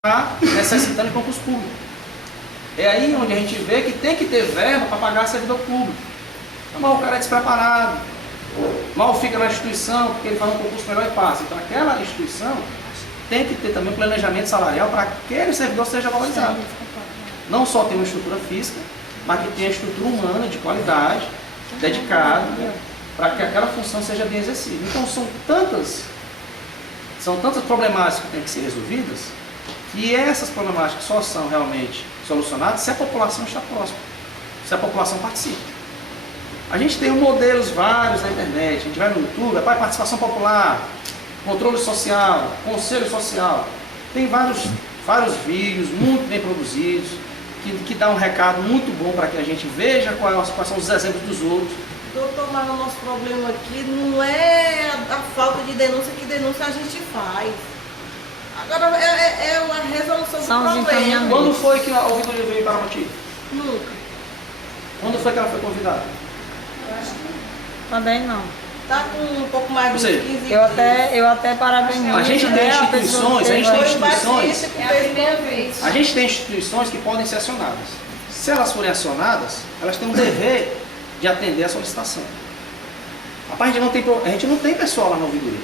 necessitando de concurso público. É aí onde a gente vê que tem que ter verba para pagar servidor público. Mas o cara é despreparado, mal fica na instituição, porque ele faz um concurso melhor e passa. Então aquela instituição tem que ter também um planejamento salarial para que aquele servidor seja valorizado. Não só ter uma estrutura física, mas que tenha estrutura humana de qualidade, dedicada, para que aquela função seja bem exercida. Então são tantas problemáticas que têm que ser resolvidas, que essas problemáticas só são realmente solucionadas se a população está próxima, se a população participa. A gente tem modelos vários na internet, a gente vai no YouTube, participação popular, controle social, conselho social, tem vários vídeos muito bem produzidos, que dá um recado muito bom para que a gente veja quais são os exemplos dos outros. Doutor, mas o nosso problema aqui não é a falta de denúncia, que denúncia a gente faz. Agora é a resolução do problema. Quando foi que a ouvidoria veio para a Moti? Nunca. Quando foi que ela foi convidada? Também não. Está com um pouco mais de 15 dias. Eu até parabenizo. A gente tem instituições, a gente tem instituições que podem ser acionadas. Se elas forem acionadas, elas têm um dever de atender a solicitação. A gente não tem pessoal lá na ouvidoria.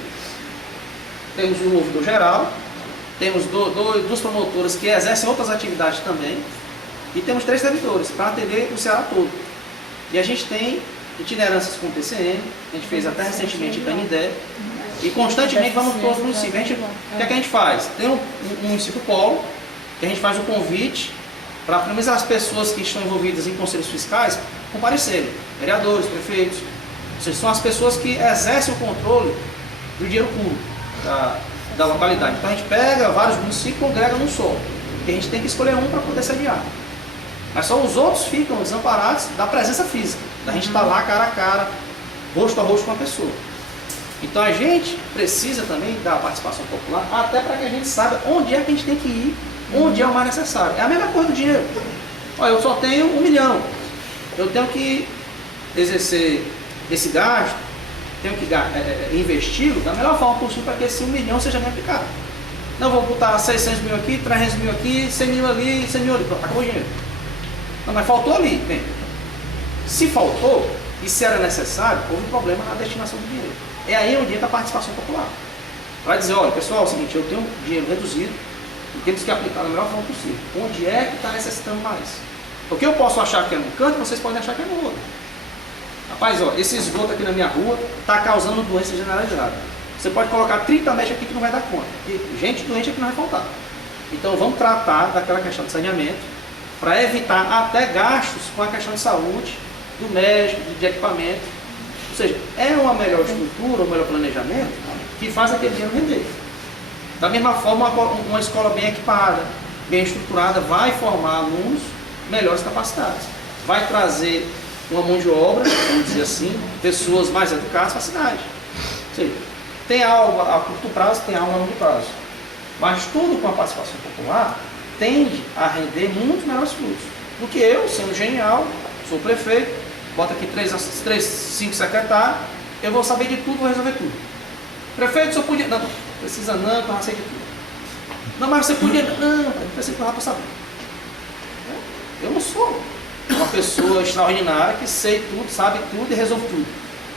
Temos o ouvidor geral, temos duas promotoras que exercem outras atividades também, e temos 3 servidores para atender o Ceará todo. E a gente tem itinerâncias com o TCM, a gente fez até recentemente o Canindé, e constantemente vamos para todos os municípios. O que é que a gente faz? Tem um município polo, que a gente faz o convite para pelo menos as pessoas que estão envolvidas em conselhos fiscais comparecerem, vereadores, prefeitos, ou seja, são as pessoas que exercem o controle do dinheiro público da localidade. Então a gente pega vários municípios e congrega num só, e a gente tem que escolher um para poder sediar. Mas só os outros ficam desamparados da presença física, da gente estar lá cara a cara, rosto a rosto com a pessoa. Então a gente precisa também da participação popular, até para que a gente saiba onde é que a gente tem que ir, onde é o mais necessário. É a mesma coisa do dinheiro. Olha, eu só tenho 1 milhão, eu tenho que exercer esse gasto, tenho que investi-lo da melhor forma possível para que esse 1 milhão seja bem aplicado. Não vou botar 600 mil aqui, 300 mil aqui, 100 mil ali, 100 mil ali, pronto, acabou o dinheiro. Não, mas faltou ali. Bem, se faltou, e se era necessário, houve um problema na destinação do dinheiro. É aí onde entra a participação popular. Vai dizer, olha pessoal, é o seguinte, eu tenho dinheiro reduzido e temos que aplicar da melhor forma possível. Onde é que está necessitando mais? Porque eu posso achar que é num canto, vocês podem achar que é no outro. Rapaz, ó, esse esgoto aqui na minha rua está causando doença generalizada. Você pode colocar 30 metros aqui que não vai dar conta. E gente doente aqui não vai faltar. Então vamos tratar daquela questão de saneamento, para evitar até gastos com a questão de saúde, do médico, de equipamento. Ou seja, é uma melhor estrutura, um melhor planejamento que faz aquele dinheiro render. Da mesma forma, uma escola bem equipada, bem estruturada, vai formar alunos melhores capacitados. Vai trazer uma mão de obra, vamos dizer assim, pessoas mais educadas para a cidade. Ou seja, tem algo a curto prazo, tem algo a longo prazo. Mas tudo com a participação popular tende a render muito melhores frutos do que eu, sendo genial, sou prefeito, bota aqui 5 secretários, eu vou saber de tudo, vou resolver tudo. Prefeito, se eu podia... Não, precisa não, eu não sei de tudo. Não, mas você podia... Não precisa falar para saber. Eu não sou uma pessoa extraordinária que sei tudo, sabe tudo e resolve tudo.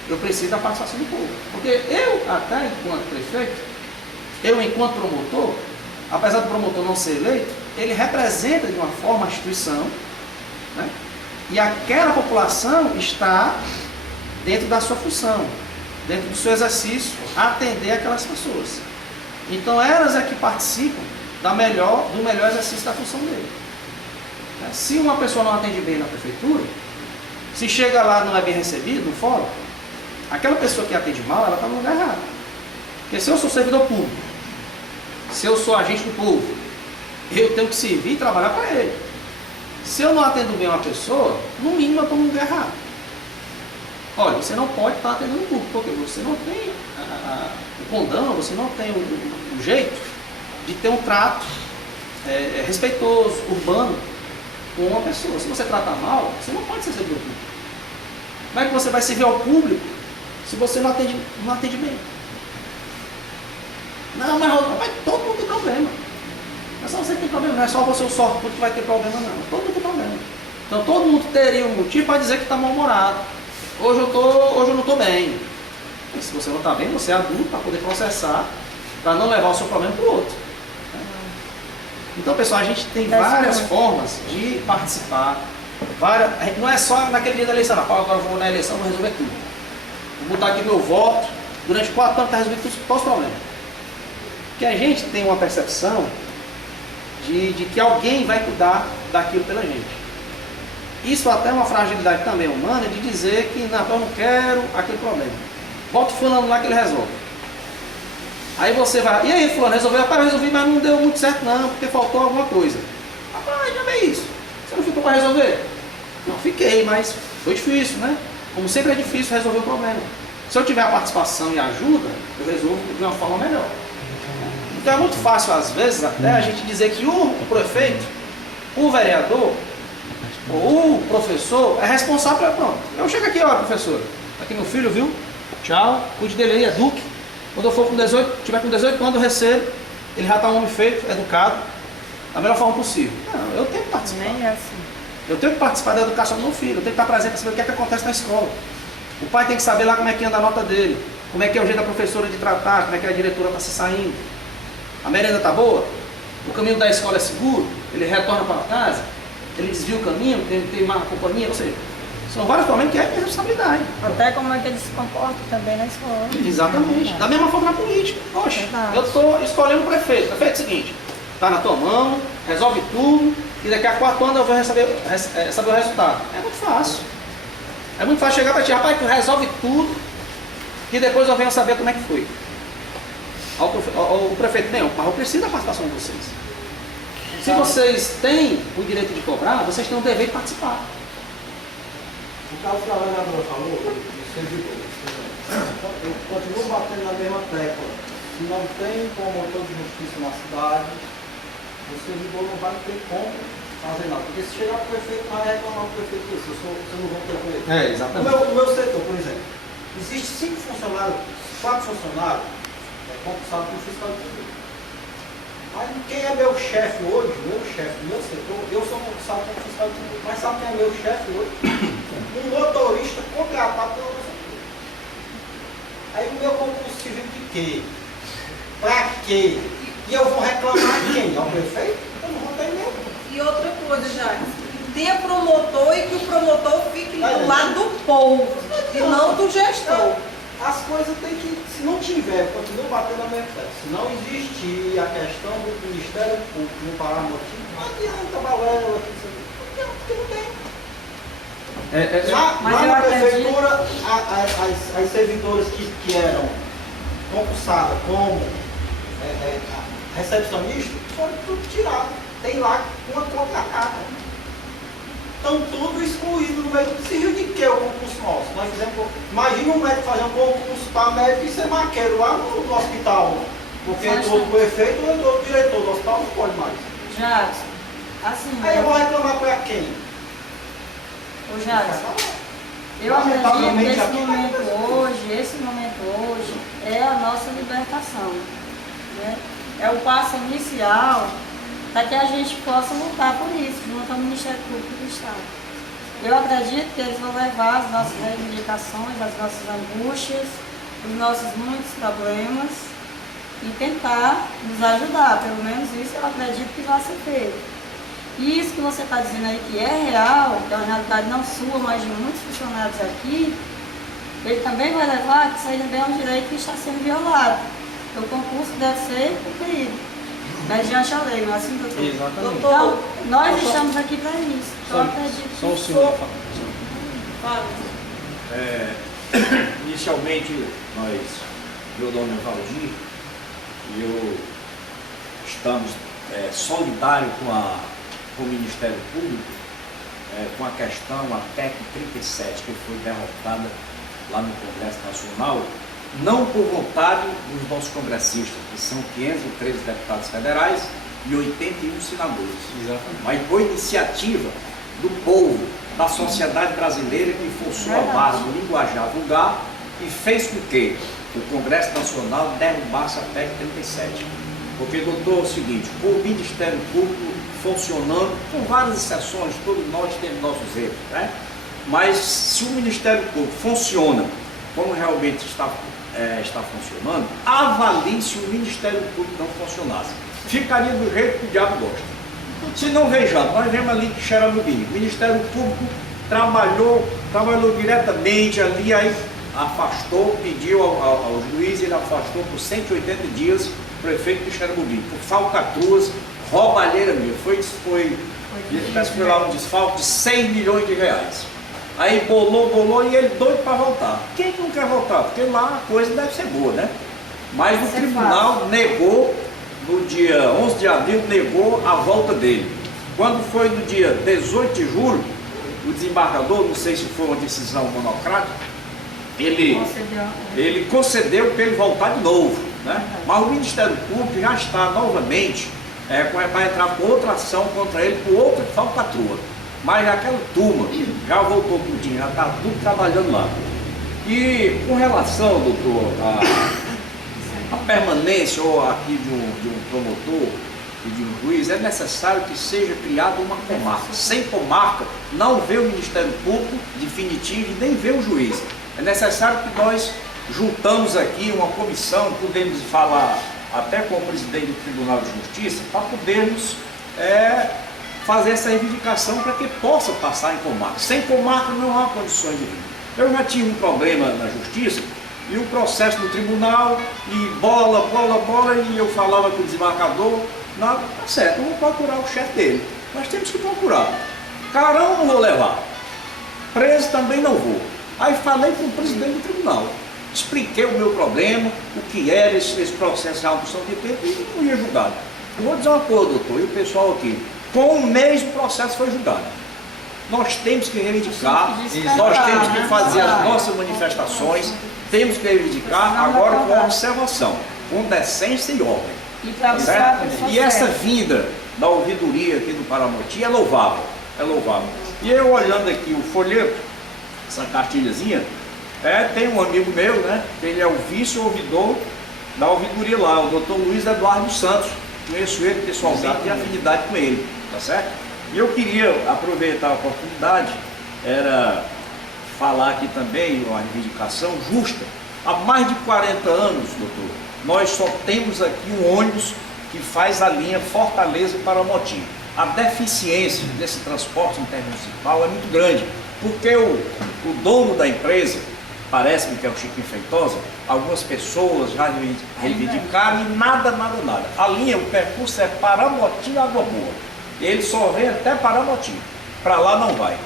Eu preciso da participação do povo. Porque eu, até enquanto prefeito, eu enquanto promotor, apesar do promotor não ser eleito, ele representa de uma forma a instituição, né? E aquela população está dentro da sua função, dentro do seu exercício, a atender aquelas pessoas. Então elas é que participam do melhor exercício da função dele. Se uma pessoa não atende bem na prefeitura, se chega lá e não é bem recebido no fórum, aquela pessoa que atende mal, ela está no lugar errado. Porque se eu sou servidor público, se eu sou agente do povo, eu tenho que servir e trabalhar para ele. Se eu não atendo bem uma pessoa, no mínimo eu estou no lugar errado. Olha, você não pode estar atendendo o público, porque você não tem o condão, você não tem o jeito de ter um trato respeitoso, urbano, com uma pessoa. Se você trata mal, você não pode ser servidor público. Como é que você vai servir ao público se você não atende bem? Não, mas todo mundo tem problema. Não é só você que tem problema, não é só você o sortudo que vai ter problema, não. Todo mundo tem problema. Então todo mundo teria um motivo para dizer que está mal-humorado. Hoje eu não estou bem. E se você não está bem, você é adulto para poder processar, para não levar o seu problema para o outro. Então, pessoal, a gente tem várias formas de participar. Não é só naquele dia da eleição, não. Agora eu vou na eleição, vou resolver tudo. Vou botar aqui meu voto, durante 4 anos está resolvendo todos os problemas. Porque a gente tem uma percepção de que alguém vai cuidar daquilo pela gente. Isso até é uma fragilidade também humana de dizer que não, eu não quero aquele problema. Bota o fulano lá que ele resolve. Aí você vai, e aí fulano, resolveu? Rapaz, eu resolvi, mas não deu muito certo não, porque faltou alguma coisa. Rapaz, já é isso. Você não ficou para resolver? Não, fiquei, mas foi difícil, né? Como sempre é difícil resolver o problema. Se eu tiver a participação e a ajuda, eu resolvo de uma forma melhor. Então é muito fácil, às vezes, até a gente dizer que o prefeito, o vereador, ou o professor é responsável. Pronto, eu chego aqui, ó, professor, aqui meu filho, viu? Tchau, cuide dele aí, eduque. Quando eu for com 18, tiver com 18 anos, eu recebo, ele já está um homem feito, educado, da melhor forma possível. Não, eu tenho que participar. Nem é assim. Eu tenho que participar da educação do meu filho, eu tenho que estar presente para saber o que é que acontece na escola. O pai tem que saber lá como é que anda a nota dele, como é que é o jeito da professora de tratar, como é que a diretora está se saindo. A merenda está boa? O caminho da escola é seguro? Ele retorna para casa? Ele desvia o caminho? Tem má companhia? Ou seja, são vários problemas que é minha responsabilidade. Até como é que ele se comporta também na escola. Exatamente. Da mesma forma na política. Poxa, eu estou escolhendo o prefeito. Prefeito é o seguinte, está na tua mão, resolve tudo, e daqui a 4 anos eu vou saber o resultado. É muito fácil. É muito fácil chegar para ti, rapaz, tu resolve tudo, e depois eu venho saber como é que foi. O prefeito, não, mas eu preciso da participação de vocês. Se vocês têm o direito de cobrar, vocês têm o dever de participar. O caso que a vereadora falou, dos servidores, eu continuo batendo na mesma tecla. Se não tem promotor de justiça na cidade, o servidor não vai ter como fazer nada. Porque se chegar para o prefeito, vai reclamar o prefeito disso. Eu não vou ter com ele. Exatamente. No meu setor, por exemplo, existe 5 funcionários, 4 funcionários concursados por fiscal de tudo. Mas quem é meu chefe hoje, meu chefe do meu setor, eu sou concursado como fiscal de tudo. Mas sabe quem é meu chefe hoje? Um motorista contratado pela nossa empresa. Aí o meu concurso civil de quê? Pra quê? E eu vou reclamar de quem? Ao prefeito? Eu não vou ter mesmo. E outra coisa, Jacques, que tenha promotor e que o promotor fique do lado do povo e não do gestor. As coisas tem que, se não tiver, eu continuo batendo na minha tecla. Se não existir a questão do Ministério Público no Paramotim, não adianta balela, não adianta, porque não tem. Lá na prefeitura, as servidoras que eram concursadas como recepcionistas foram tudo tirado. Tem lá uma contratada. Estão tudo excluído no meio do serviu de que o concurso nosso? Nós fizemos, imagina um médico fazer um concurso para médico e ser maqueiro lá no hospital. Porque entrou o prefeito ou entrou o diretor do hospital, não pode mais. Jadson, assim. Aí eu vou reclamar para quem? Ô Jadson, eu acredito que esse momento hoje é a nossa libertação. Né? É o passo inicial para que a gente possa lutar por isso, junto ao Ministério Público do Estado. Eu acredito que eles vão levar as nossas reivindicações, as nossas angústias, os nossos muitos problemas e tentar nos ajudar. Pelo menos isso eu acredito que vai ser feito. E isso que você está dizendo aí que é real, que é uma realidade não sua, mas de muitos funcionários aqui, ele também vai levar que isso aí também é um direito que está sendo violado. O concurso deve ser cumprido. Mediante a lei, não é assim, doutor? Exatamente. Então, nós estamos aqui para isso. Eu acredito Só o senhor fala. Inicialmente, eu, Dona Valdir, e eu estamos solidários com o Ministério Público, com a questão, a PEC 37, que foi derrotada lá no Congresso Nacional, não por vontade dos nossos congressistas, que são 513 deputados federais e 81 senadores, exatamente, mas por iniciativa do povo, da sociedade brasileira, que forçou a barra do linguajar vulgar e fez com que o Congresso Nacional derrubasse a PEC 37. Porque, doutor, é o seguinte, o Ministério Público funcionando, com várias exceções, todos nós temos nossos erros, né? Mas se o Ministério Público funciona como realmente está funcionando, avalie se o Ministério Público não funcionasse. Ficaria do jeito que o diabo gosta. Se não, veja, nós vemos ali que Xeramobim, o Ministério Público trabalhou diretamente ali, aí afastou, pediu ao juiz, ele afastou por 180 dias o prefeito de Xeramobim, por falcatruas, roubalheira mesmo. Parece que foi lá um desfalque de 100 milhões de reais. Aí bolou e ele doido para voltar. Quem que não quer voltar? Porque lá a coisa deve ser boa, né? Mas o tribunal negou, no dia 11 de abril, negou a volta dele. Quando foi no dia 18 de julho, o desembargador, não sei se foi uma decisão monocrática, ele concedeu para ele voltar de novo, né? Mas o Ministério Público já está novamente, vai entrar com outra ação contra ele por outra falcatrua. Mas aquela turma já voltou tudinho, já está tudo trabalhando lá. E com relação, doutor, a permanência ou aqui de um promotor e de um juiz, é necessário que seja criada uma comarca. Sem comarca, não vê o Ministério Público definitivo e nem vê o juiz. É necessário que nós juntamos aqui uma comissão, podemos falar até com o presidente do Tribunal de Justiça, para podermos fazer essa reivindicação para que possa passar em comarca. Sem comarca não há condições de vir. Eu já tive um problema na justiça e um processo no tribunal e bola, e eu falava com o desembargador, não, tá certo, eu vou procurar o chefe dele. Nós temos que procurar. Carão não vou levar. Preso também não vou. Aí falei com o presidente do tribunal. Expliquei o meu problema, o que era esse processo de audição de tempo e não ia julgado. Eu vou dizer uma coisa, doutor, e o pessoal aqui. Com um mês o processo foi julgado. Nós temos que reivindicar, nós temos que fazer as nossas manifestações, temos que reivindicar agora com observação, com decência e ordem. E essa vinda da ouvidoria aqui do Paramoti é louvável, é louvável. E eu olhando aqui o folheto, essa cartilhazinha, tem um amigo meu, né, ele é o vice-ouvidor da ouvidoria lá, o doutor Luiz Eduardo Santos. Conheço ele pessoalmente, tenho afinidade com ele, tá certo? E eu queria aproveitar a oportunidade, era falar aqui também uma reivindicação justa. Há mais de 40 anos, doutor, nós só temos aqui um ônibus que faz a linha Fortaleza-Paramoti. A deficiência desse transporte intermunicipal é muito grande, porque o dono da empresa, parece-me que é o Chiquinho Feitosa, algumas pessoas já reivindicaram e nada. A linha, o percurso é Paramoti e Água Boa. Ele só vem até Paramoti. Para lá não vai.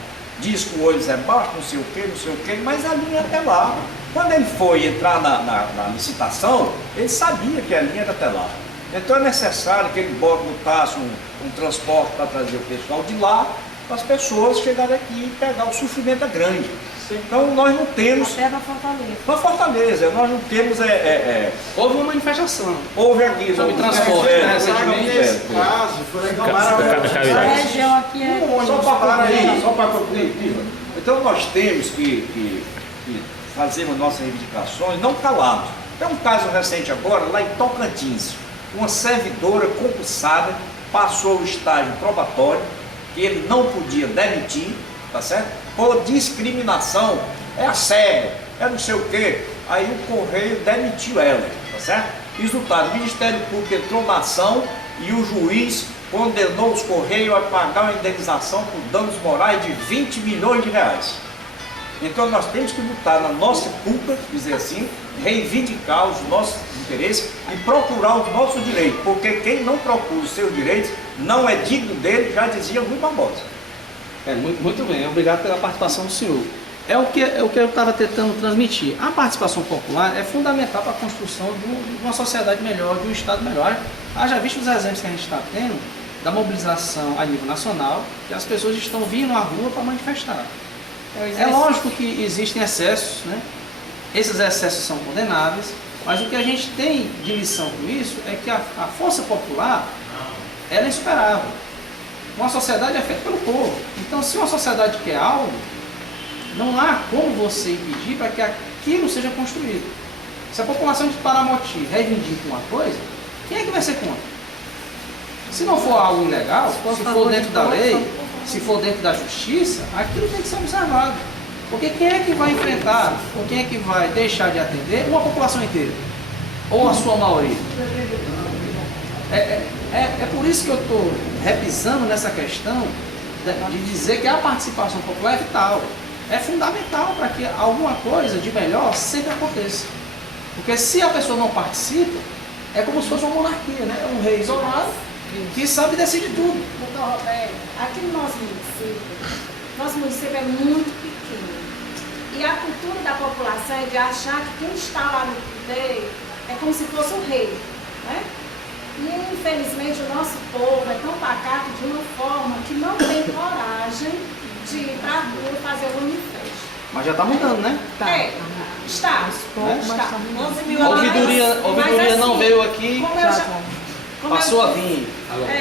Diz que o ônibus é baixo, não sei o que, mas a linha é até lá. Quando ele foi entrar na licitação, ele sabia que a linha era até lá. Então é necessário que ele botasse um transporte para trazer o pessoal de lá, para as pessoas chegarem aqui e pegar. O sofrimento é grande. Então nós não temos... Até na Fortaleza. Na Fortaleza, nós não temos... Houve uma manifestação. Houve aqui sobre transporte. Nesse caso, foi reclamar a região aqui só para concluir. Então nós temos que fazer as nossas reivindicações, não calamos. Tem um caso recente agora, lá em Tocantins. Uma servidora concursada passou o estágio probatório, que ele não podia demitir, tá certo? Por discriminação, é assédio, é não sei o quê. Aí o Correio demitiu ela, tá certo? Resultado, o Ministério Público entrou na ação e o juiz condenou os Correios a pagar uma indenização por danos morais de 20 milhões de reais. Então nós temos que lutar na nossa culpa, dizer assim, reivindicar os nossos interesses e procurar os nossos direitos, porque quem não procura os seus direitos não é digno dele, já dizia Rui Barbosa. Muito bem, obrigado pela participação do senhor. É o que eu estava tentando transmitir. A participação popular é fundamental para a construção de uma sociedade melhor, de um Estado melhor. Haja visto os exemplos que a gente está tendo da mobilização a nível nacional, que as pessoas estão vindo à rua para manifestar. É lógico que existem excessos, né? Esses excessos são condenáveis, mas o que a gente tem de lição com isso é que a força popular ela é insuperável. Uma sociedade é feita pelo povo. Então, se uma sociedade quer algo, não há como você impedir para que aquilo seja construído. Se a população de Paramoti reivindica uma coisa, Quem é que vai ser contra? Se não for algo ilegal, se for dentro da lei, se for dentro da justiça, aquilo tem que ser observado. Porque quem é que vai enfrentar, ou quem é que vai deixar de atender uma população inteira? Ou a sua maioria? É por isso que eu estou repisando nessa questão de dizer que a participação popular é vital. É fundamental para que alguma coisa de melhor sempre aconteça. Porque se a pessoa não participa, é como se fosse uma monarquia, né? É um rei isolado que sabe decidir tudo. Doutor Roberto, aqui no nosso município é muito pequeno. E a cultura da população é de achar que quem está lá no poder é como se fosse um rei, né? E infelizmente o nosso povo é tão pacato de uma forma que não tem coragem de ir para a rua fazer o manifesto. Mas já está mudando, né? Está. 11 mil A ouvidoria não veio aqui, passou a vir.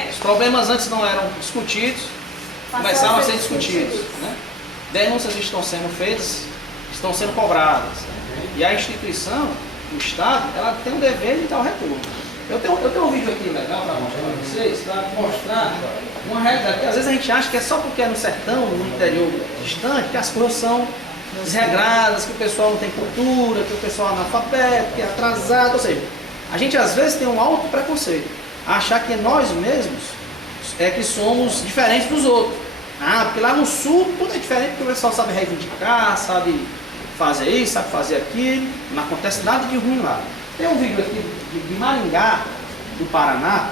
Os problemas antes não eram discutidos, começaram a ser discutidos. Né? Denúncias estão sendo feitas, estão sendo cobradas. E a instituição, o Estado, ela tem o dever de dar o retorno. Eu tenho um vídeo aqui legal para mostrar para vocês, para mostrar uma realidade. Porque às vezes a gente acha que é só porque é no sertão, no interior distante, que as coisas são desregradas, que o pessoal não tem cultura, que o pessoal é analfabeto, que é atrasado. Ou seja, a gente às vezes tem um alto preconceito, achar que nós mesmos é que somos diferentes dos outros. Ah, porque lá no sul tudo é diferente, porque o pessoal sabe reivindicar, sabe fazer isso, sabe fazer aquilo, não acontece nada de ruim lá. Tem um vídeo aqui de Maringá, do Paraná,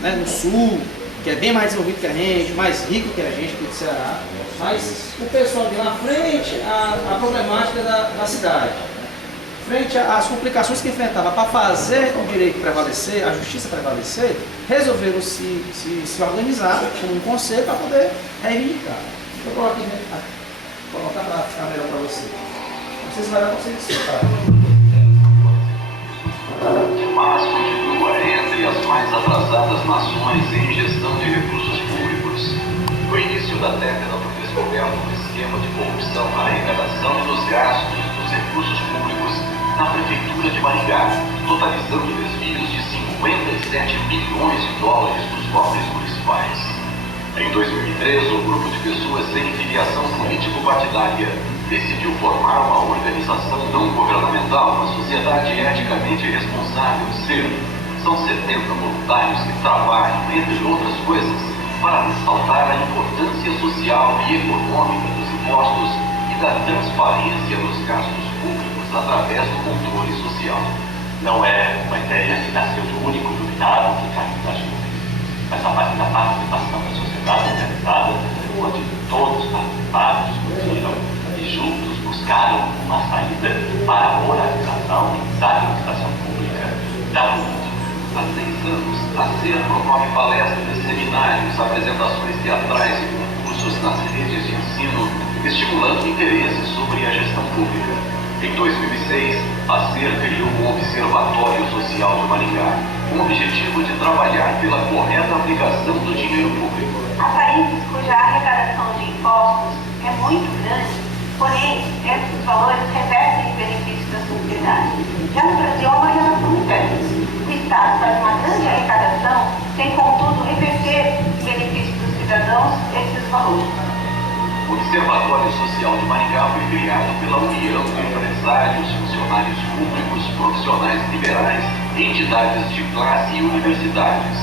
né, no sul, que é bem mais desenvolvido que a gente, mais rico que a gente aqui do Ceará, mas o pessoal de lá frente à problemática da cidade, frente às complicações que enfrentava para fazer o direito prevalecer, a justiça prevalecer, resolveram se organizar como um conselho para poder reivindicar. Eu coloco aqui, colocar para ficar melhor para você. Vocês vão conseguir escutar. Mas continua entre as mais atrasadas nações em gestão de recursos públicos. No início da década foi descoberto um esquema de corrupção na arrecadação dos gastos dos recursos públicos na Prefeitura de Maringá, totalizando desvios de 57 bilhões de dólares dos cofres municipais. Em 2013, um grupo de pessoas sem filiação político-partidária decidiu formar uma organização não governamental, uma sociedade eticamente responsável, SER. São 70 voluntários que trabalham, entre outras coisas, para ressaltar a importância social e econômica dos impostos e da transparência nos gastos públicos através do controle social. Não é uma ideia que nasceu do único iluminado que caiu das nuvens, mas a partir da participação da sociedade organizada, onde todos participaram, discutiram e juntos buscaram uma saída para a moralização da administração pública da política. Há 6 anos, a SER promove palestras, seminários, apresentações teatrais e concursos nas redes de ensino, estimulando interesse sobre a gestão pública. Em 2006, a SER criou o Observatório Social de Maringá, com o objetivo de trabalhar pela correta aplicação do dinheiro público. Há países cuja arrecadação de impostos é muito grande, porém, esses valores revertem em benefícios da sociedade. Já no Brasil, há uma relação inversa. O Estado faz uma grande arrecadação, sem, contudo, reverter em benefício dos cidadãos esses valores. O Observatório Social de Maringá foi criado pela União de Empresários, Funcionários Públicos, Profissionais Liberais, entidades de classe e universidades.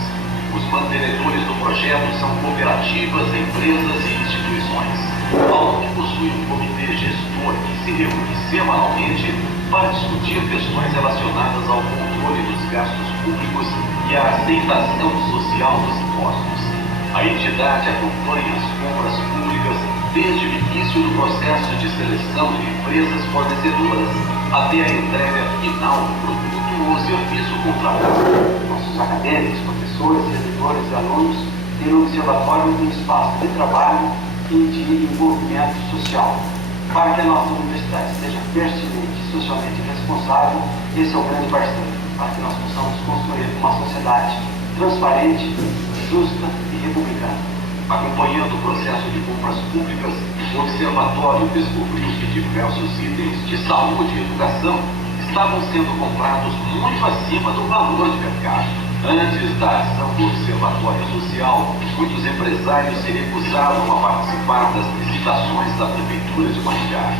Os mantenedores do projeto são cooperativas, empresas e instituições. A ONG possui um comitê gestor que se reúne semanalmente para discutir questões relacionadas ao controle dos gastos públicos e à aceitação social dos impostos. A entidade acompanha as compras públicas desde o início do processo de seleção de empresas fornecedoras até a entrega final do produto ou serviço contratado. Nossos acadêmicos, professores, servidores e alunos têm no observatório um espaço de trabalho e de envolvimento social. Para que a nossa universidade seja pertinente e socialmente responsável, esse é o grande parceiro, para que nós possamos construir uma sociedade transparente, justa e republicana. Acompanhando o processo de compras públicas, o Observatório descobriu que diversos itens de saúde e educação estavam sendo comprados muito acima do valor de mercado. Antes da ação do Observatório Social, muitos empresários se recusavam a participar das licitações da Prefeitura de Maringá.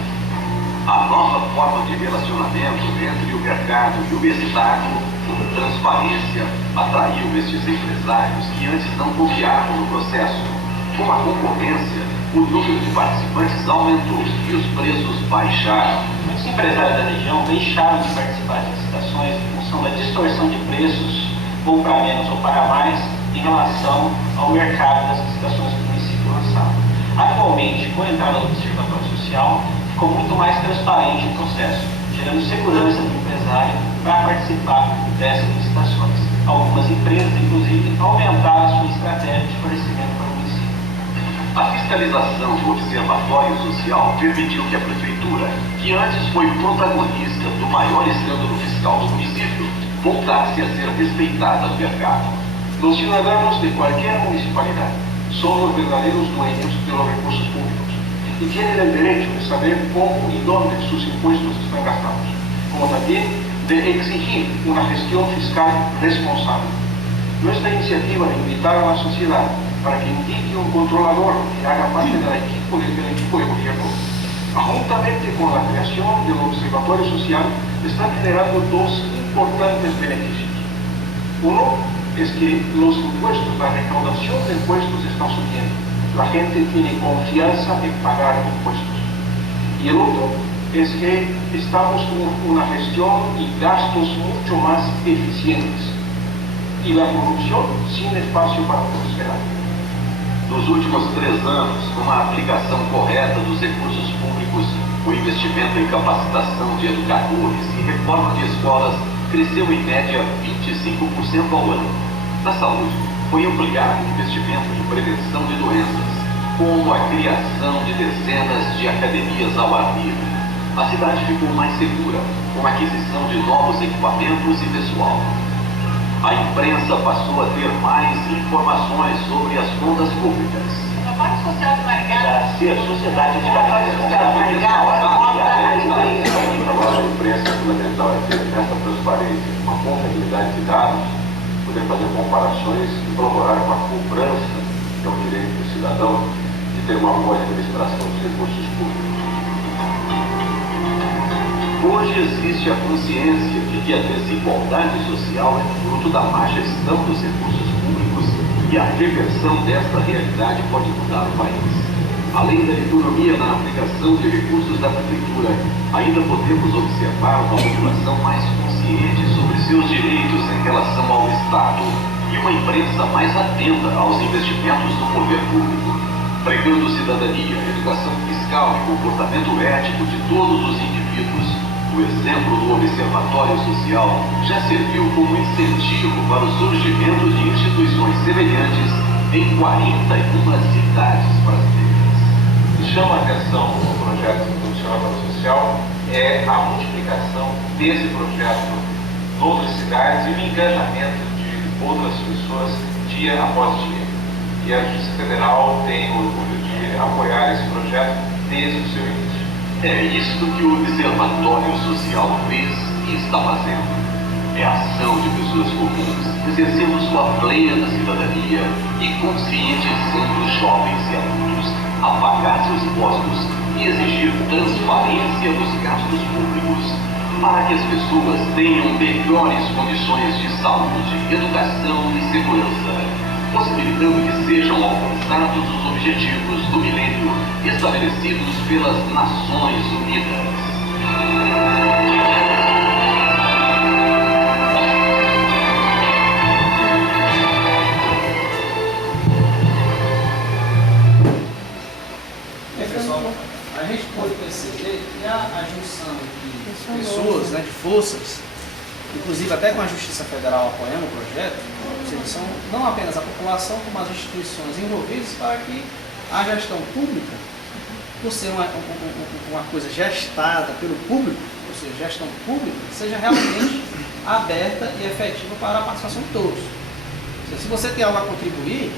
A nova forma de relacionamento entre o mercado e o Estado, com transparência, atraiu estes empresários que antes não confiavam no processo. Com a concorrência, o número de participantes aumentou e os preços baixaram. Muitos empresários da região deixaram de participar de licitações em função da distorção de preços, ou para menos ou para mais, em relação ao mercado das licitações que o município lançava. Atualmente, com a entrada do Observatório Social, ficou muito mais transparente o processo, gerando segurança do empresário para participar dessas licitações. Algumas empresas, inclusive, aumentaram a sua estratégia de fornecimento para o município. A fiscalização do Observatório Social permitiu que a Prefeitura, que antes foi protagonista do maior escândalo fiscal do município, voltasse a ser respeitada no mercado. Los ciudadanos de cualquier municipalidad son los verdaderos dueños de los recursos públicos y tienen el derecho de saber cómo y dónde sus impuestos están gastados, como también de exigir una gestión fiscal responsable. Nuestra iniciativa de invitar a la sociedad para que indique un controlador que haga parte del equipo de gobierno, juntamente con la creación del Observatorio Social, están generando dos importantes beneficios. Uno es que los impuestos, la recaudación de impuestos está subiendo. La gente tiene confianza en pagar impuestos. Y el otro es que estamos con una gestión y gastos mucho más eficientes. Y la corrupción sin espacio para prosperar. Nos últimos 3 anos, com a aplicação correta dos recursos públicos, o investimento em capacitação de educadores e reforma de escolas cresceu em média 25% ao ano. Na saúde, foi ampliado o investimento em prevenção de doenças, como a criação de dezenas de academias ao ar livre. A cidade ficou mais segura, com a aquisição de novos equipamentos e pessoal. A imprensa passou a ter mais informações sobre as contas públicas. A parte social de Maringá, Se a sociedade de Maringá, Agora a imprensa é fundamental é ter essa transparência, uma contabilidade de dados, poder fazer comparações e colaborar com a cobrança, que é o direito do cidadão, de ter uma boa administração dos recursos públicos. Hoje existe a consciência de que a desigualdade social é fruto da má gestão dos recursos públicos e a reversão desta realidade pode mudar o país. Além da economia na aplicação de recursos da Prefeitura, ainda podemos observar uma população mais consciente sobre seus direitos em relação ao Estado e uma imprensa mais atenta aos investimentos do poder público, pregando cidadania, educação fiscal e comportamento ético de todos os indivíduos. O exemplo do Observatório Social já serviu como incentivo para o surgimento de instituições semelhantes em 41 cidades brasileiras. chama a atenção no projeto do Observatório Social é a multiplicação desse projeto em outras cidades e o engajamento de outras pessoas dia após dia. E a Justiça Federal tem o orgulho de apoiar esse projeto desde o seu início. É isso que o Observatório Social fez e está fazendo. É a ação de pessoas comuns, exercendo sua plena cidadania e conscientizando os jovens e adultos a pagar seus impostos e exigir transparência dos gastos públicos para que as pessoas tenham melhores condições de saúde, educação e segurança, possibilitando que sejam alcançados os objetivos do milênio estabelecidos pelas Nações Unidas. A gente pode perceber que a junção de pessoas, né, de forças, inclusive até com a Justiça Federal apoiando o projeto, são não apenas a população, como as instituições envolvidas para que a gestão pública, por ser uma coisa gestada pelo público, ou seja, gestão pública, seja realmente aberta e efetiva para a participação de todos. Ou seja, se você tem algo a contribuir,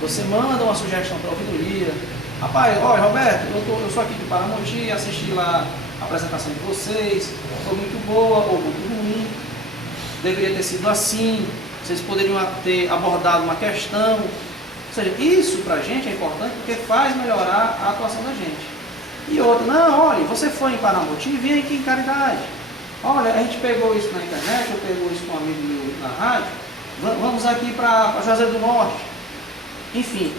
você manda uma sugestão para a ouvidoria. Rapaz, olha, Roberto, eu sou aqui de Paramoti, assisti lá a apresentação de vocês, foi muito boa ou muito ruim, deveria ter sido assim. vocês poderiam ter abordado uma questão. Ou seja, isso para a gente é importante porque faz melhorar a atuação da gente. E outra, não, olha, você foi em Paramoti, vem aqui em Caridade. Olha, a gente pegou isso na internet, eu pegou isso com um amigo meu na rádio, vamos aqui para Juazeiro do Norte. Enfim,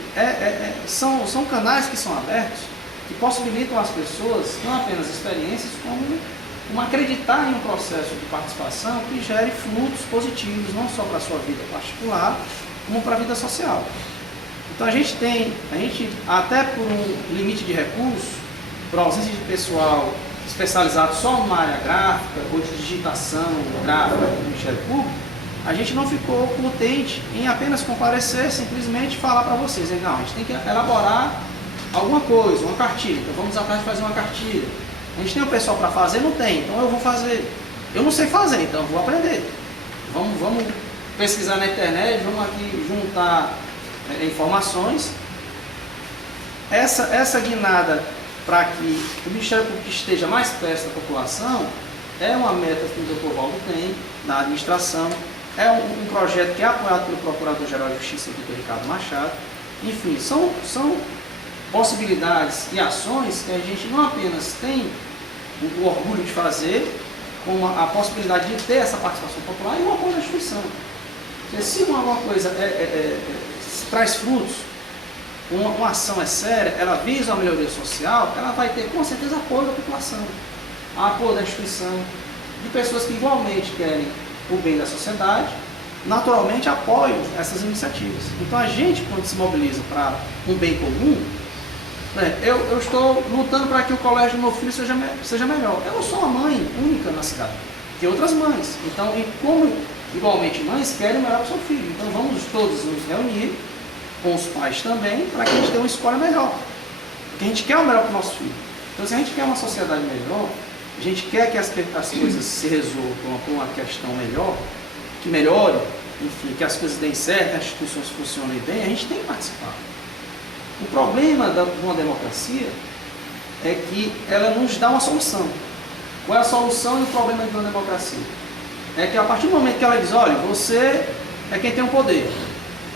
são canais que são abertos, que possibilitam às pessoas não apenas experiências, como acreditar em um processo de participação que gere frutos positivos, não só para a sua vida particular, como para a vida social. Então a gente até por um limite de recursos, por ausência de pessoal especializado só numa área gráfica ou de digitação gráfica do Ministério Público, a gente não ficou contente em apenas comparecer, simplesmente falar para vocês, não, a gente tem que elaborar alguma coisa, uma cartilha, então vamos atrás de fazer uma cartilha. A gente tem o pessoal para fazer? Não tem, então eu vou fazer. Eu não sei fazer, então eu vou aprender. Vamos pesquisar na internet, vamos aqui juntar informações. Essa guinada para que o Ministério Público esteja mais perto da população é uma meta que o Dr. Valdo tem na administração, é um projeto que é apoiado pelo Procurador-Geral de Justiça, Dr. Ricardo Machado. Enfim, são possibilidades e ações que a gente não apenas tem o orgulho de fazer, como a possibilidade de ter essa participação popular e o apoio da instituição. Porque se uma coisa traz frutos, uma ação é séria, ela visa a melhoria social, ela vai ter com certeza apoio da população, apoio da instituição, de pessoas que igualmente querem o bem da sociedade, naturalmente apoiam essas iniciativas. Então a gente, quando se mobiliza para um bem comum, eu estou lutando para que o colégio do meu filho seja melhor. Eu não sou uma mãe única na cidade, tem outras mães. Então, como igualmente mães querem o melhor para o seu filho, então vamos todos nos reunir com os pais também, para que a gente tenha uma escola melhor. Porque a gente quer o melhor para o nosso filho. Então, se a gente quer uma sociedade melhor, a gente quer que as coisas se resolvam por uma questão melhor, que melhore, enfim, que as coisas deem certo, que as instituições funcionem bem, a gente tem que participar. O problema de uma democracia é que ela nos dá uma solução. Qual é a solução e o problema de uma democracia? É que a partir do momento que ela diz, olha, você é quem tem o poder,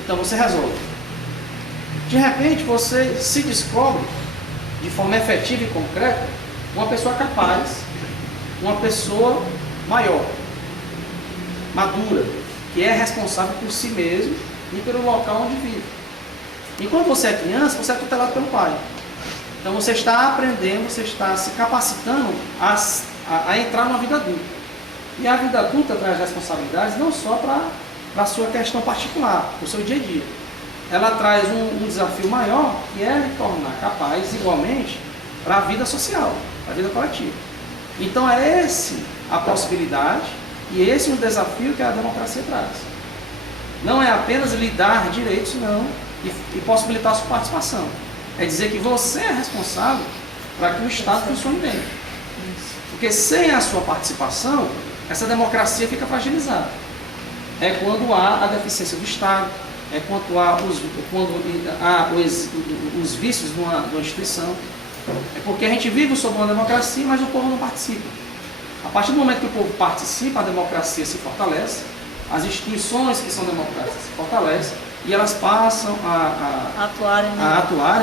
então você resolve. De repente você se descobre de forma efetiva e concreta uma pessoa capaz, uma pessoa maior, madura, que é responsável por si mesmo e pelo local onde vive. Enquanto você é criança, você é tutelado pelo pai. Então você está aprendendo, você está se capacitando a entrar numa vida adulta. E a vida adulta traz responsabilidades não só para a sua questão particular, para o seu dia a dia. Ela traz um desafio maior, que é lhe tornar capaz, igualmente, para a vida social, para a vida coletiva. Então é esse a possibilidade e esse o desafio que a democracia traz. Não é apenas lhe dar direitos, não, e possibilitar a sua participação. É dizer que você é responsável para que o Estado funcione bem. Porque sem a sua participação, essa democracia fica fragilizada. É quando há a deficiência do Estado, é quando há os vícios de uma instituição. É porque a gente vive sob uma democracia, mas o povo não participa. A partir do momento que o povo participa, a democracia se fortalece, as instituições que são democráticas se fortalecem e elas passam a atuarem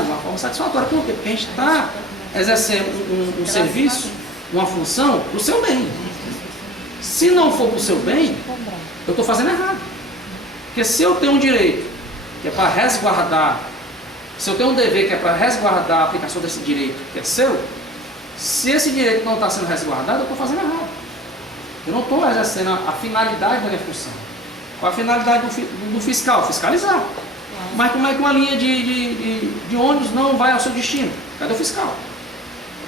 de uma forma satisfatória. Por quê? Porque a gente está exercendo um serviço, uma função para o seu bem. Se não for para o seu bem, eu estou fazendo errado. Porque se eu tenho um direito que é para resguardar, se eu tenho um dever que é para resguardar a aplicação desse direito que é seu, se esse direito não está sendo resguardado, eu estou fazendo errado. Eu não estou exercendo a finalidade da minha função. Qual a finalidade do fiscal? Fiscalizar. Mas como é que uma linha de ônibus não vai ao seu destino? Cadê o fiscal?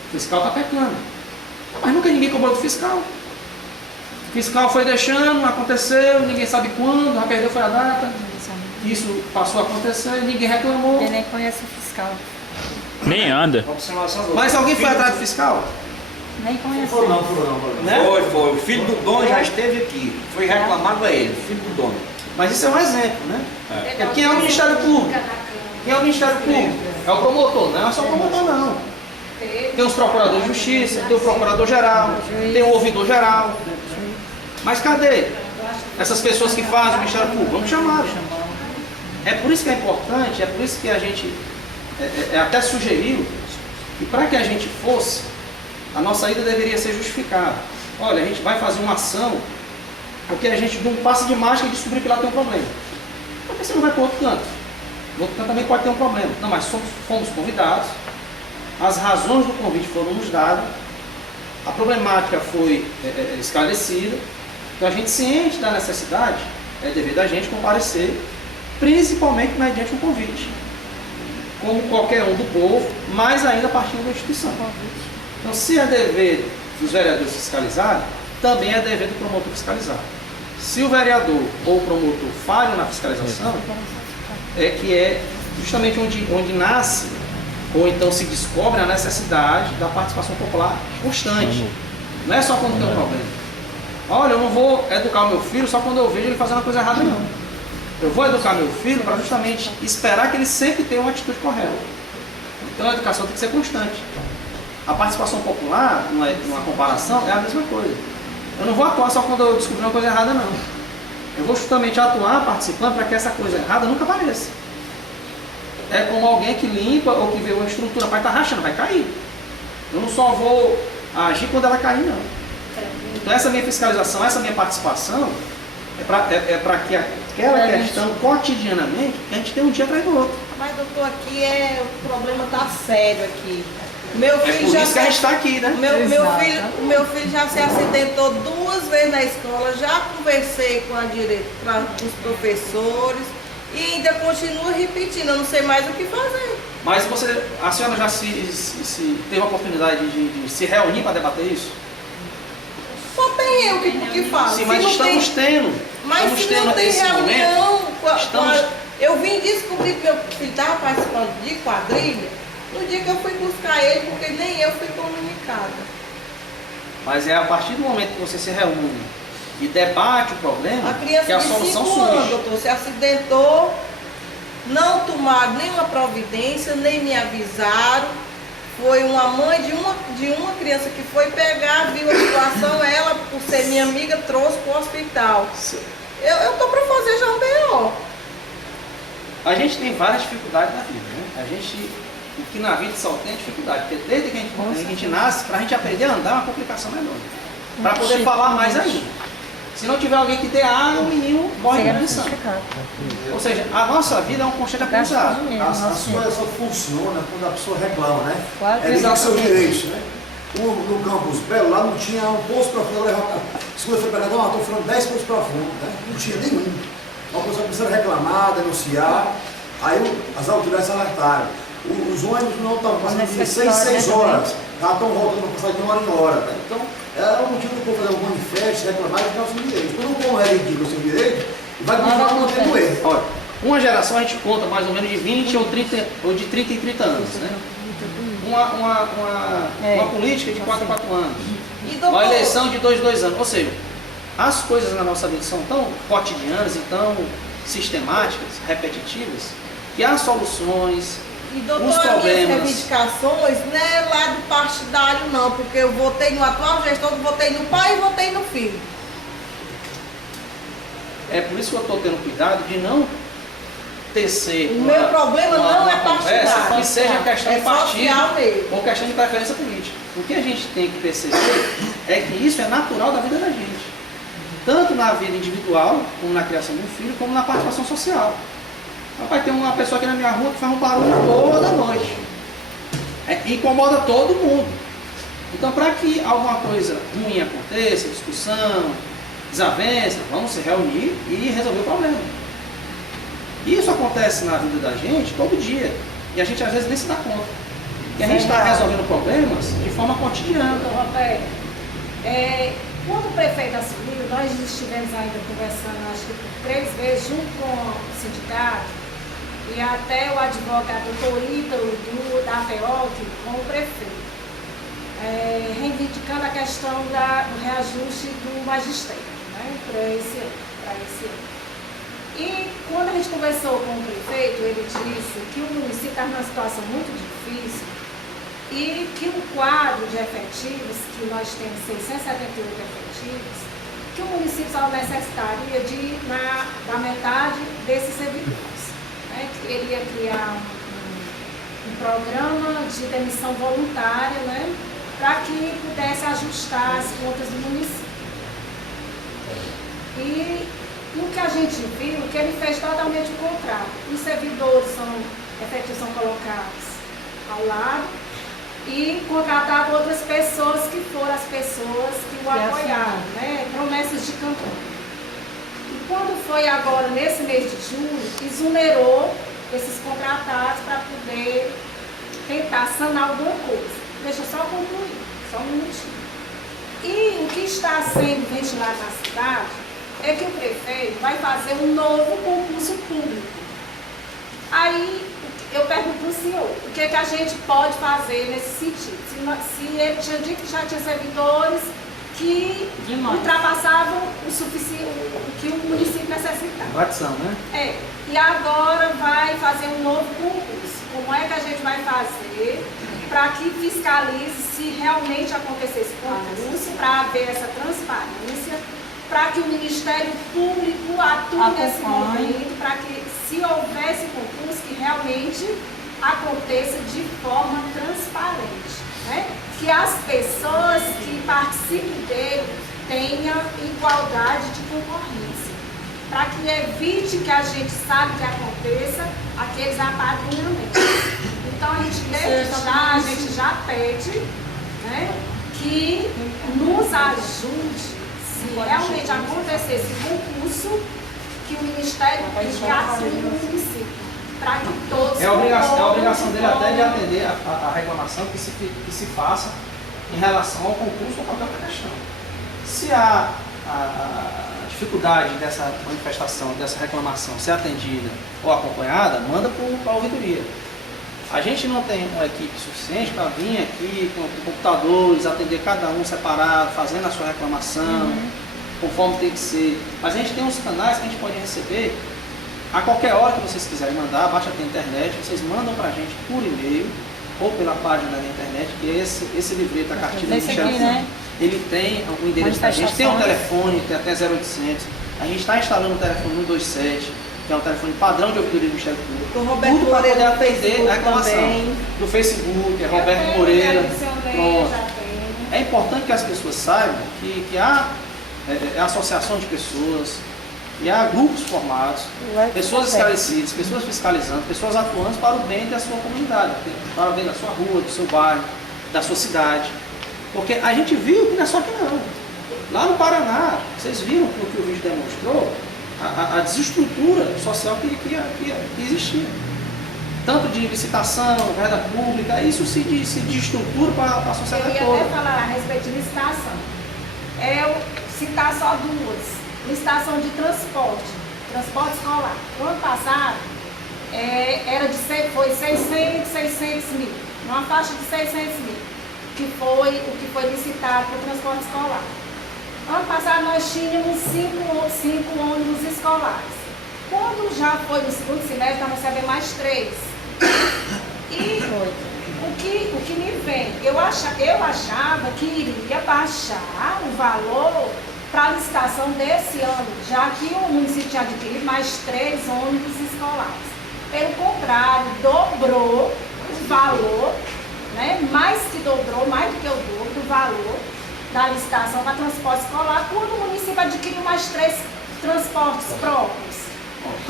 O fiscal está pecando. Mas nunca ninguém cobrou do fiscal. O fiscal foi deixando, aconteceu, ninguém sabe quando, já perdeu foi a data. Isso passou a acontecer, ninguém reclamou. Ele nem conhece o fiscal. Nem anda. Mas alguém foi atrás do fiscal? Nem conhece. Foi. O filho do dono já esteve aqui. Foi reclamado a ele, filho do dono. Mas isso é um exemplo, né? É. Quem é o Ministério Público? Quem é o Ministério Público? É o promotor, não é só o promotor, não. Tem os procuradores de justiça, tem o procurador-geral, tem o ouvidor-geral. Mas cadê? essas pessoas que fazem o Ministério Público, vamos chamar. É por isso que é importante, é por isso que a gente até sugeriu que para que a gente fosse, a nossa ida deveria ser justificada. Olha, a gente vai fazer uma ação porque a gente não passa de mágica e descobrir que lá tem um problema. Porque você não vai para outro canto. O outro canto também pode ter um problema. Não, mas fomos convidados, as razões do convite foram nos dadas, a problemática foi esclarecida, então a gente ciente da necessidade, é dever da gente comparecer, principalmente mediante um convite, como qualquer um do povo, mais ainda partindo da instituição. Então, se é dever dos vereadores fiscalizarem, também é dever do promotor fiscalizar. Se o vereador ou o promotor falham na fiscalização, é que é justamente onde nasce, ou então se descobre a necessidade da participação popular constante. Não é só quando tem um problema. Olha, eu não vou educar o meu filho só quando eu vejo ele fazendo uma coisa errada, não. Eu vou educar meu filho para justamente esperar que ele sempre tenha uma atitude correta. Então a educação tem que ser constante. A participação popular, numa comparação, é a mesma coisa. Eu não vou atuar só quando eu descobrir uma coisa errada, não. Eu vou justamente atuar participando para que essa coisa errada nunca apareça. É como alguém que limpa ou que vê uma estrutura, vai estar rachando, vai cair. Eu não só vou agir quando ela cair, não. Então essa minha fiscalização, essa minha participação, é para que aquela questão cotidianamente, a gente tem um dia atrás do outro. Mas doutor, aqui o problema está sério aqui. Meu filho por isso que a gente está aqui, né? O meu filho já se acidentou 2 vezes na escola, já conversei com os professores e ainda continuo repetindo, eu não sei mais o que fazer. Mas a senhora já se teve a oportunidade de se reunir para debater isso? Só tem eu que falo. Sim, mas estamos tendo. Mas se não tem reunião, eu vim descobrir que meu filho estava participando de quadrilha no dia que eu fui buscar ele, porque nem eu fui comunicada. Mas é a partir do momento que você se reúne e debate o problema, a criança que a de solução 5 anos, surge. doutor, se acidentou, não tomaram nenhuma providência, nem me avisaram. Foi uma mãe de uma criança que foi pegar, viu a situação, ela, por ser minha amiga, trouxe para o hospital. Eu estou para fazer já um BO. A gente tem várias dificuldades na vida, né? O que na vida só tem dificuldade, porque desde que a gente nasce, para a gente aprender a andar é uma complicação enorme. Para poder falar mais ainda. Se não tiver alguém que dê água, o menino morre de condição. Ou seja, a nossa vida é um constante aprendizado. As coisas só funcionam quando a pessoa reclama, né? Claro, é ligar seus direitos, né? No campus Belo, lá não tinha um poço para fundo, segunda-feira para cá, estou falando 10 poços para fundo, né? Não tinha nenhum. Uma pessoa precisava reclamar, denunciar, aí as autoridades alertaram. Os ônibus não estão passando de 6 horas, já estão voltando para passar de hora em hora. Né? Então, é um motivo do povo fazer um manifesto, reclamar e ficar os seus direitos. Quando o povo reivindica os seus direitos, vai continuar mantendo ele. Olha, uma geração a gente conta mais ou menos de 20 ou de 30 em 30 anos. Né? Uma política de 4 em 4 anos. Uma eleição de 2 em 2 anos. Ou seja, as coisas na nossa vida são tão cotidianas e tão sistemáticas, repetitivas, que há soluções. E doutor, as minhas reivindicações não é lado partidário não, porque eu votei no atual gestor, votei no pai e votei no filho. É por isso que eu estou tendo cuidado de não tecer meu problema não é partidário, que seja questão de partido mesmo, ou questão de preferência política. O que a gente tem que perceber é que isso é natural da vida da gente, tanto na vida individual, como na criação de um filho, como na participação social. Rapaz, tem uma pessoa aqui na minha rua que faz um barulho toda noite. Incomoda todo mundo. Então, para que alguma coisa ruim aconteça, discussão, desavença, vamos se reunir e resolver o problema. Isso acontece na vida da gente todo dia. E a gente às vezes nem se dá conta. E a gente está resolvendo problemas de forma cotidiana. Roberto, quando o prefeito assumiu, nós estivemos ainda conversando, acho que por 3 vezes, junto com o sindicato, e até o advogado doutor Ítalo da FEOC com o prefeito, reivindicando a questão do reajuste do magistério, né, para esse ano. E quando a gente conversou com o prefeito, ele disse que o município está numa situação muito difícil e que o quadro de efetivos, que nós temos 678 efetivos, que o município só necessitaria da metade desses servidores. Né? Que ele ia criar um programa de demissão voluntária, né? Para que pudesse ajustar as contas do município. E o que a gente viu, que ele fez totalmente o contrário. Os servidores efetivos são colocados ao lado e contratado outras pessoas que foram as pessoas que o apoiaram, né? Promessas de campanha. E quando foi agora, nesse mês de julho, exonerou esses contratados para poder tentar sanar alguma coisa. Deixa eu só concluir, só um minutinho. E o que está sendo ventilado na cidade é que o prefeito vai fazer um novo concurso público. Aí eu pergunto para o senhor, o que a gente pode fazer nesse sentido? Se ele tinha dito que já tinha servidores que ultrapassavam o que o município necessitava. Batização, né? É. E agora vai fazer um novo concurso. Como é que a gente vai fazer para que fiscalize se realmente acontecer esse concurso, para haver essa transparência, para que o Ministério Público atue nesse momento, para que, se houvesse concurso, que realmente aconteça de forma transparente, né? Que as pessoas que participem dele tenham igualdade de concorrência, para que evite que a gente sabe que aconteça aqueles apadrinhamentos. Então a gente a gente já pede, né, que nos ajude, se realmente acontecer esse concurso, que o Ministério atue no município, para que todos... É a obrigação dele até de atender a reclamação que se faça em relação ao concurso ou qualquer outra questão. Se há a dificuldade dessa manifestação, dessa reclamação ser atendida ou acompanhada, manda para a ouvidoria. A gente não tem uma equipe suficiente para vir aqui com computadores, atender cada um separado, fazendo a sua reclamação, conforme tem que ser. Mas a gente tem uns canais que a gente pode receber a qualquer hora que vocês quiserem mandar, baixa a internet, vocês mandam para a gente por e-mail ou pela página da internet, que é esse livreto, a cartilha do Michel, né? Ele tem o endereço da gente, tem um telefone, tem até 0800, a gente está instalando o telefone 127, que é um telefone padrão de ouvidoria do Ministério Público. Tudo para poder atender a reclamação. Do Facebook, é Roberto Moreira. Pronto. É importante que as pessoas saibam que há associação de pessoas, e há grupos formados, pessoas esclarecidas, pessoas fiscalizando, pessoas atuando para o bem da sua comunidade, para o bem da sua rua, do seu bairro, da sua cidade. Porque a gente viu que não é só aqui não. Lá no Paraná, vocês viram o que o vídeo demonstrou, a desestrutura social que existia. Tanto de licitação, verba pública, isso se desestrutura para a sociedade toda. Eu ia até falar a respeito de licitação. Eu citar só duas. Licitação de transporte escolar. No ano passado, foi 600 mil, uma faixa de 600 mil, que foi o que foi licitado para o transporte escolar. Ano passado nós tínhamos 5 ônibus escolares. Quando já foi no segundo semestre, nós vamos receber mais 3. E o que me vem, eu achava que iria baixar o valor para a licitação desse ano, já que o município tinha adquirido mais 3 ônibus escolares. Pelo contrário, dobrou o valor, né? Mais do que o dobro do valor da licitação para transporte escolar, quando o município adquiriu mais 3 transportes próprios.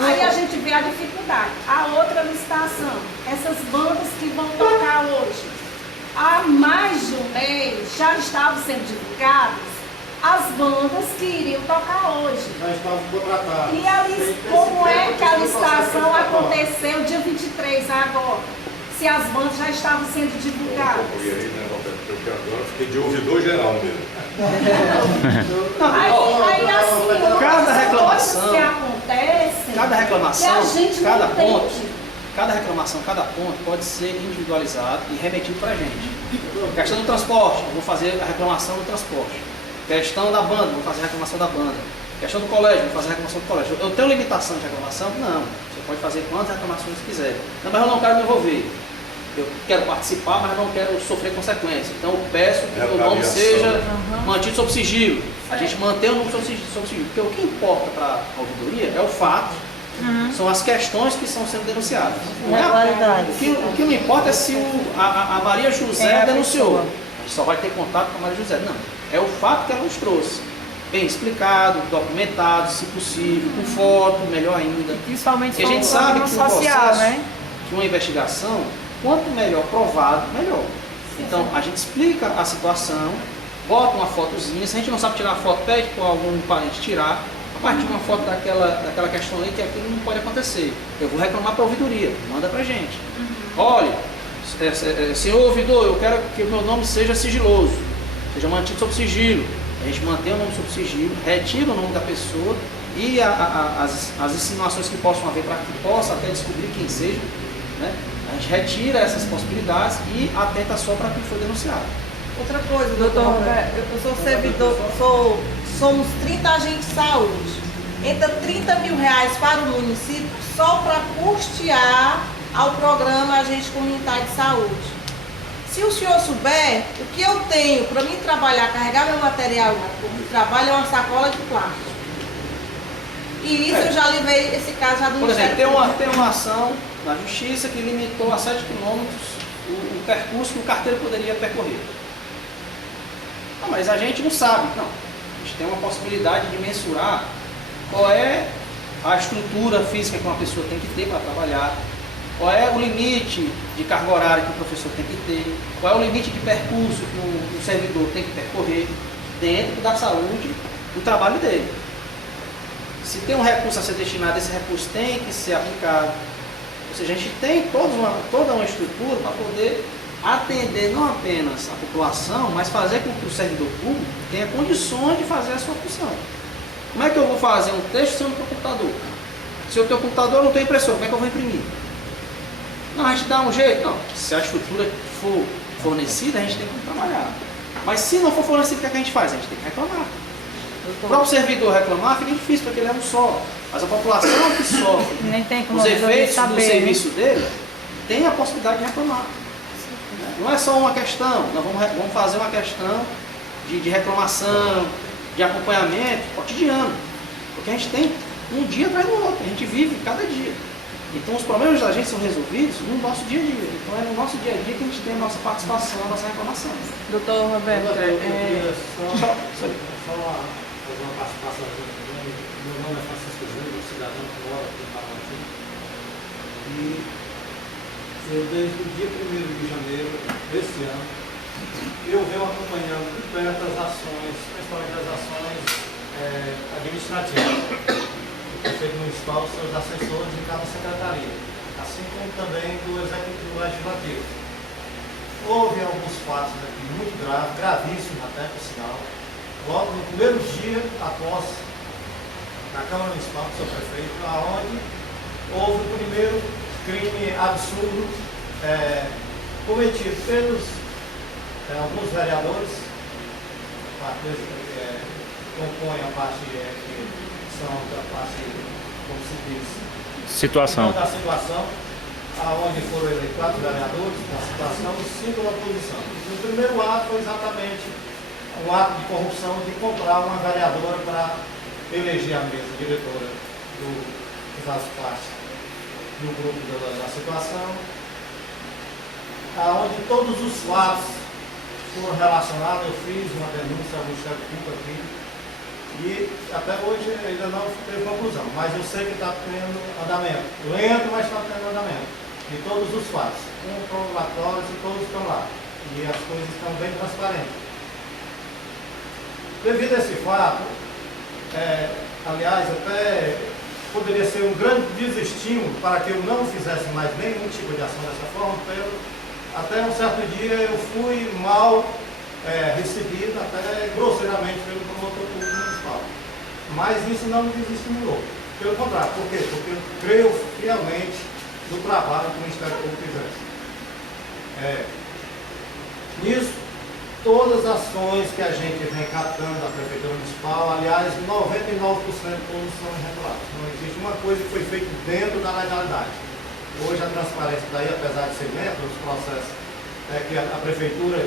Aí a gente vê a dificuldade. A outra licitação, essas bandas que vão tocar hoje, há mais de um mês já estavam sendo divulgadas as bandas que iriam tocar hoje. Já estavam contratadas. E como é que a licitação aconteceu dia 23 agora? Se as bandas já estavam sendo divulgadas. Porque agora fiquei de ouvidor geral mesmo. Aí assim, cada reclamação, que acontecem, cada reclamação, que a gente cada não ponto, entende. cada reclamação, cada ponto pode ser individualizado e remetido para a gente. Questão do transporte, eu vou fazer a reclamação do transporte. Questão da banda, vou fazer a reclamação da banda. Questão do colégio, vou fazer a reclamação do colégio. Eu tenho limitação de reclamação? Não. Você pode fazer quantas reclamações quiser. Não, mas eu não quero me envolver. eu quero participar, mas não quero sofrer consequências. Então eu peço que o meu nome Retaliação. seja mantido sob sigilo. A gente mantém o nome sob sigilo. Porque o que importa para a ouvidoria é o fato, são as questões que estão sendo denunciadas. Não é o que não importa é se a Maria José denunciou. A gente só vai ter contato com a Maria José. Não, é o fato que ela nos trouxe. Bem explicado, documentado, se possível, com foto, melhor ainda. Principalmente porque a gente sabe que o social, processo, né? que uma investigação, quanto melhor provado, melhor. Então, a gente explica a situação, bota uma fotozinha, se a gente não sabe tirar a foto, pede para algum parente tirar, a partir de uma foto daquela questão ali, que aquilo não pode acontecer. Eu vou reclamar para a ouvidoria, manda para a gente. Olha, senhor ouvidor, eu quero que o meu nome seja sigiloso, seja mantido sob sigilo. A gente mantém o nome sob sigilo, retira o nome da pessoa e as insinuações que possam haver para que possa até descobrir quem seja, né? A gente retira essas possibilidades e atenta só para quem foi denunciado. Outra coisa, doutor, eu sou servidor, somos 30 agentes de saúde. Entra 30 mil reais para o município só para custear ao programa Agente Comunitário de Saúde. Se o senhor souber, o que eu tenho para mim trabalhar, carregar meu material de trabalho é uma sacola de plástico. E isso eu já levei esse caso já do Por exemplo, Ministério tem uma ação na Justiça que limitou a 7 quilômetros o percurso que o carteiro poderia percorrer. Não, mas a gente não sabe. Não. A gente tem uma possibilidade de mensurar qual é a estrutura física que uma pessoa tem que ter para trabalhar, qual é o limite de carga horária que o professor tem que ter, qual é o limite de percurso que o servidor tem que percorrer dentro da saúde do trabalho dele. Se tem um recurso a ser destinado, esse recurso tem que ser aplicado. Ou seja, a gente tem toda uma estrutura para poder atender não apenas a população, mas fazer com que o servidor público tenha condições de fazer a sua função. Como é que eu vou fazer um texto sem o meu computador? Se o teu computador não tem impressora, como é que eu vou imprimir? Não, a gente dá um jeito. Não, se a estrutura for fornecida, a gente tem que trabalhar. Mas se não for fornecida, o que a gente faz? A gente tem que reclamar. O próprio servidor reclamar fica difícil, porque ele é um só. Mas a população que sofre os efeitos do serviço dele tem a possibilidade de reclamar. Não é só uma questão, nós vamos fazer uma questão de reclamação, de acompanhamento cotidiano. Porque a gente tem um dia atrás do outro, a gente vive cada dia. Então os problemas da gente são resolvidos no nosso dia a dia. Então é no nosso dia a dia que a gente tem a nossa participação, a nossa reclamação. Doutor Roberto, Eu queria só fazer uma participação também. Meu nome é Francisco Júnior, cidadão que mora aqui em Paranatinho. E eu, desde o dia 1º de janeiro desse ano, eu venho acompanhando de perto as ações, principalmente as ações administrativas. O prefeito municipal, os seus assessores em cada secretaria, assim como também do Executivo Legislativo. Houve alguns fatos aqui muito graves, gravíssimos até, por sinal. Logo no primeiro dia após na Câmara Municipal do seu prefeito, onde houve o primeiro crime absurdo cometido pelos alguns vereadores, compõem a parte da parte, como se diz, situação. Da situação, aonde foram eleitos 4 vereadores da situação e 5 da oposição. O primeiro ato foi exatamente um ato de corrupção de comprar uma vereadora para eleger a mesa diretora que faz parte do grupo da situação, aonde todos os fatos foram relacionados. Eu fiz uma denúncia ao Ministério Público aqui e até hoje ainda não teve conclusão, mas eu sei que está tendo andamento, lento, mas está tendo andamento, de todos os fatos, comprobatórios e todos estão lá, e as coisas estão bem transparentes. Devido a esse fato, aliás, até poderia ser um grande desestímulo para que eu não fizesse mais nenhum tipo de ação dessa forma, até um certo dia eu fui mal recebido, até grosseiramente pelo promotor público municipal. Mas isso não me desestimulou. Pelo contrário, por quê? Porque eu creio fielmente no trabalho que o Ministério Público fizesse. Nisso, todas as ações que a gente vem captando da Prefeitura Municipal, aliás, 99% todos são irregulares. Não existe uma coisa que foi feita dentro da legalidade. Hoje a transparência está aí, apesar de ser lento os processos, é que a prefeitura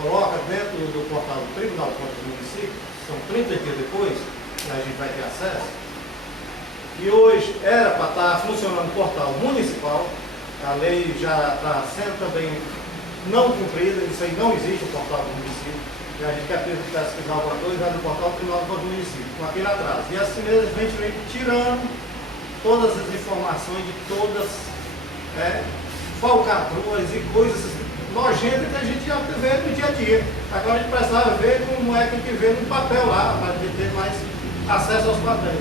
coloca dentro do portal do Tribunal de Contas do município, são 30 dias depois que a gente vai ter acesso, e hoje era para estar funcionando o portal municipal, a lei já está sendo também não cumprida, isso aí não existe o portal do município, e a gente quer pesquisar alguma coisa, vai no portal do Tribunal de Contas do município, com aquele atraso. E assim mesmo a gente vem tirando todas as informações de todas falcatruas e coisas nojentas que a gente já vê no dia a dia. Agora a gente precisava ver como é que a gente vê no papel lá, para ter mais acesso aos papéis.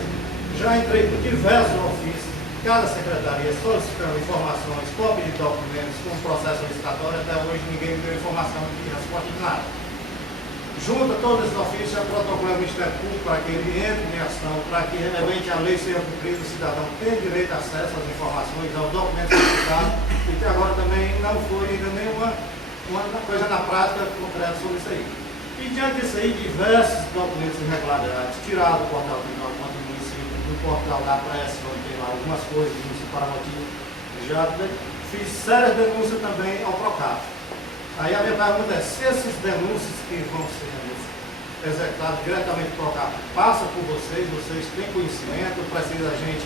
Já entrei por diversos ofícios, cada secretaria solicitando informações, cópia de documentos, com processo licitatório, até hoje ninguém me deu informação de resposta de nada. Junta todos esses ofícios, já protocola o Ministério Público para que ele entre em ação, para que realmente a lei seja cumprida, o cidadão tenha direito a acesso às informações, ao documento solicitado, e que agora também não foi ainda nenhuma coisa na prática concreta sobre isso aí. E diante disso aí, diversos documentos irregularidades, tirados do portal do Tribunal de Contas do município, do portal da pressa, onde tem lá algumas coisas, do Paranotinho, já fiz sérias denúncias também ao PROCAF. Aí a minha pergunta é, se esses denúncias que vão ser executados diretamente por PROCAF passam por vocês têm conhecimento, precisa a gente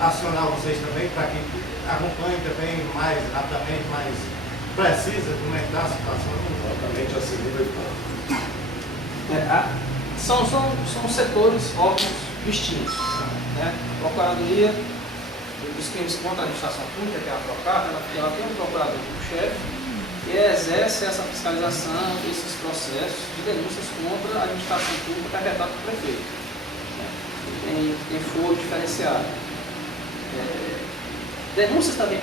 acionar vocês também para que acompanhem também mais rapidamente, mais precisa como é que está a situação? Exatamente a segunda etapa. São setores óbvios distintos. Né? A Procuradoria dos Crimes contra a Administração Pública, que é a PROCAF, ela tem um procurador como chefe, e exerce essa fiscalização, esses processos de denúncias contra a administração pública acarretado pelo prefeito. Tem foro diferenciado. Denúncias também